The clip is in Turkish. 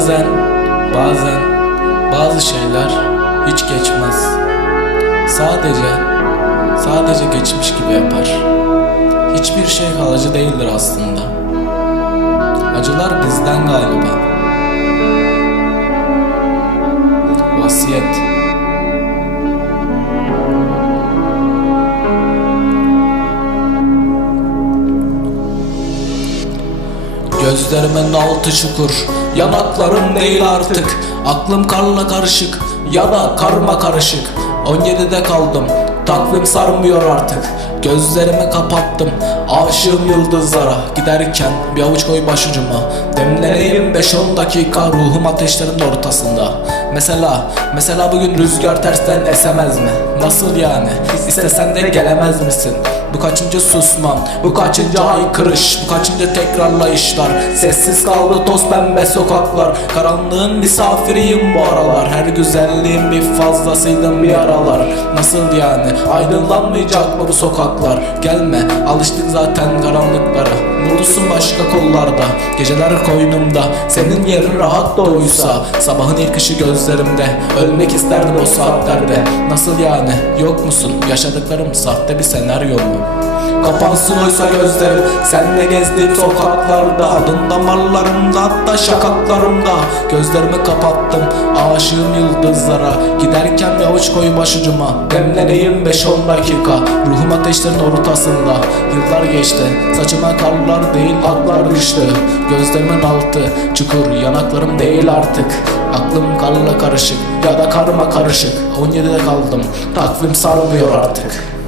Bazen bazı şeyler hiç geçmez. Sadece, sadece geçmiş gibi yapar. Hiçbir şey kalıcı değildir aslında. Acılar bizden galiba. Vasiyet. Gözlerimin altı çukur Yanaklarım değil artık. Aklım karla karışık. Ya da karma karışık. 17'de kaldım. Takvim sarmıyor artık. Gözlerimi kapattım. Aşığım yıldızlara. Giderken bir avuç koy başucuma. Demleneyim 5-10 dakika. Ruhum ateşlerin ortasında Mesela Mesela bugün rüzgar tersten esemez mi? Nasıl yani? İstesen de gelemez misin? Bu kaçıncı susmam, bu kaçıncı haykırış, bu kaçıncı tekrarlayışlar? Sessiz kaldı toz pembe sokaklar. Karanlığın misafiriyim bu aralar. Her güzelliğin bir fazlasıydım bir aralar. Nasıl yani, aydınlanmayacak mı bu sokaklar? Gelme, alıştık zaten karanlıklara Mutlusun başka kollarda. Geceler koynumda Senin yerin rahat da Sabahın ilk ışığı gözlerimde Ölmek isterdim o saatlerde. Nasıl yani yok musun? Yaşadıklarım sahte bir senaryo mu Kapansın oysa gözlerim. Senle gezdiğim sokaklarda Adın damarlarımda hatta şakaklarımda. Gözlerimi kapattım Aşığım yıldızlara. Giderken bir avuç koyu başucuma. Demleneyim 5-10 dakika. Ruhum ateşlerin ortasında. Yıllar geçti. Saçıma karlar değil aklar düştü. Gözlerimin altı çukur Yanaklarım değil artık. Aklım karla karışık Ya da karma karışık. 17'de kaldım. Takvim sarmıyor artık